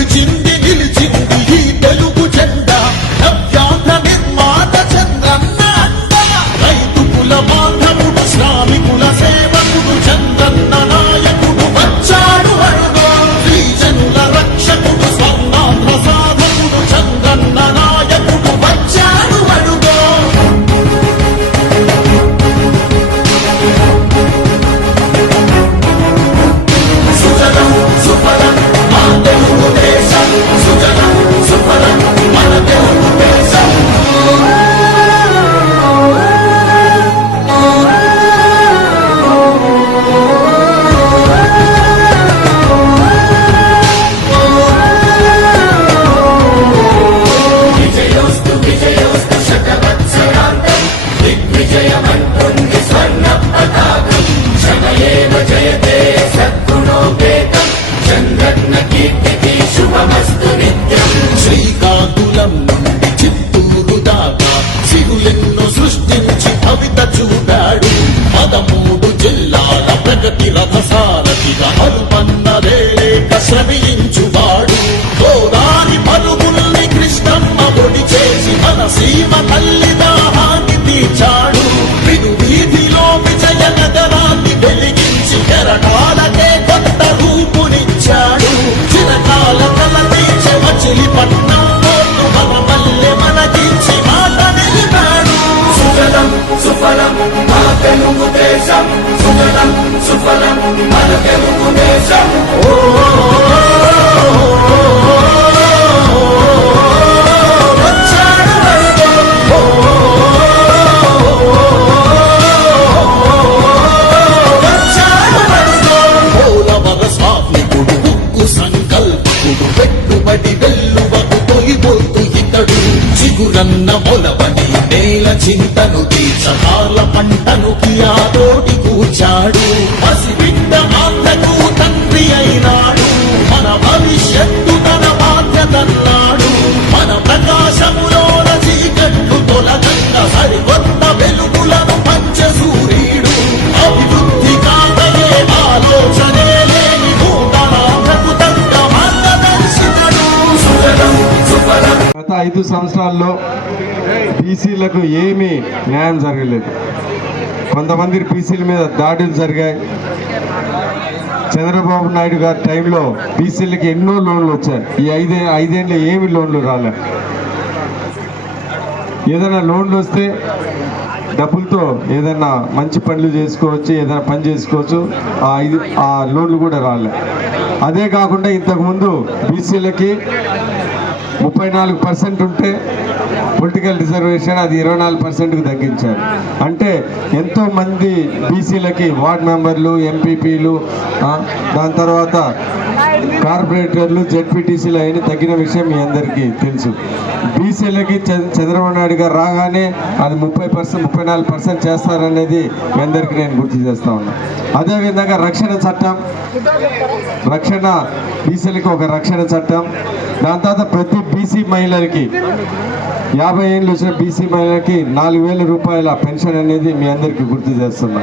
gücün కీర్తికి శుభమస్తు నిత్యం శ్రీకాకుళం నుండి చిత్తూరు దాకా సిరులెన్నో సృష్టించి కవిత చూడాడు పదమూడు జిల్లాల ప్రగతి రథసారథిగా హనుమన్న వేలేక శ్రమించువాడు. గోదారి పరుగుల్ని కృష్ణమ్మ పొడి చేసి మన సీమ స్వామికుడు ఉక్కు పెట్టుబడి వెల్లువకు తొలిపోతు ఇతడు. చిగురన్న మొలవని నేల చింతను తీర్చకాల పంటను కియాతోటి కూర్చాడు. పసిబిడ్డ ఐదు సంవత్సరాల్లో బీసీలకు ఏమీ న్యాయం జరగలేదు. కొంతమంది బీసీల మీద దాడులు జరిగాయి. చంద్రబాబు నాయుడు గారి టైంలో బీసీలకి ఎన్నో లోన్లు వచ్చాయి. ఈ ఐదే ఐదేళ్ళు ఏమి లోన్లు రాలే. ఏదైనా లోన్లు వస్తే డబ్బులతో ఏదైనా మంచి పనులు చేసుకోవచ్చు ఏదైనా పని చేసుకోవచ్చు ఆ ఐదు ఆ లోన్లు కూడా రాలే. అదే కాకుండా ఇంతకుముందు బీసీలకి ముప్పై నాలుగు పర్సెంట్ ఉంటే పొలిటికల్ రిజర్వేషన్ అది ఇరవై నాలుగు పర్సెంట్కి తగ్గించారు. ఎంతోమంది ఎంతో మంది బీసీలకి వార్డ్ మెంబర్లు ఎంపీపీలు దాని తర్వాత కార్పొరేటర్లు జెడ్పీటీసీలు అయిన తగ్గిన విషయం మీ అందరికీ తెలుసు. బీసీలకి చంద్రబాబు నాయుడు గారు రాగానే అది ముప్పై పర్సెంట్ ముప్పై నాలుగు పర్సెంట్ చేస్తారనేది మీ అందరికీ నేను గుర్తు చేస్తా ఉన్నా. అదేవిధంగా రక్షణ చట్టం. రక్షణ బీసీలకి ఒక రక్షణ చట్టం. దాని తర్వాత ప్రతి బీసీ మహిళలకి యాభై ఏళ్ళు వచ్చిన బీసీ మహిళకి నాలుగు వేల రూపాయల పెన్షన్ అనేది మీ అందరికీ గుర్తు చేస్తున్నా.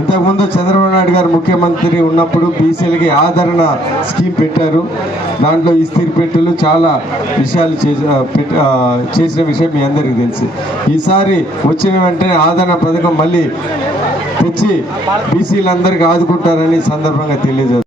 ఇంతకుముందు చంద్రబాబు నాయుడు గారు ముఖ్యమంత్రి ఉన్నప్పుడు బీసీలకి ఆదరణ స్కీమ్ పెట్టారు. దాంట్లో ఇస్తిరి పెట్టెలు చాలా విషయాలు చేసి చేసిన విషయం మీ అందరికీ తెలుసు. ఈసారి వచ్చిన వెంటనే ఆదరణ పథకం మళ్ళీ తెచ్చి బీసీలందరికీ ఆదుకుంటారని సందర్భంగా తెలియజేస్తారు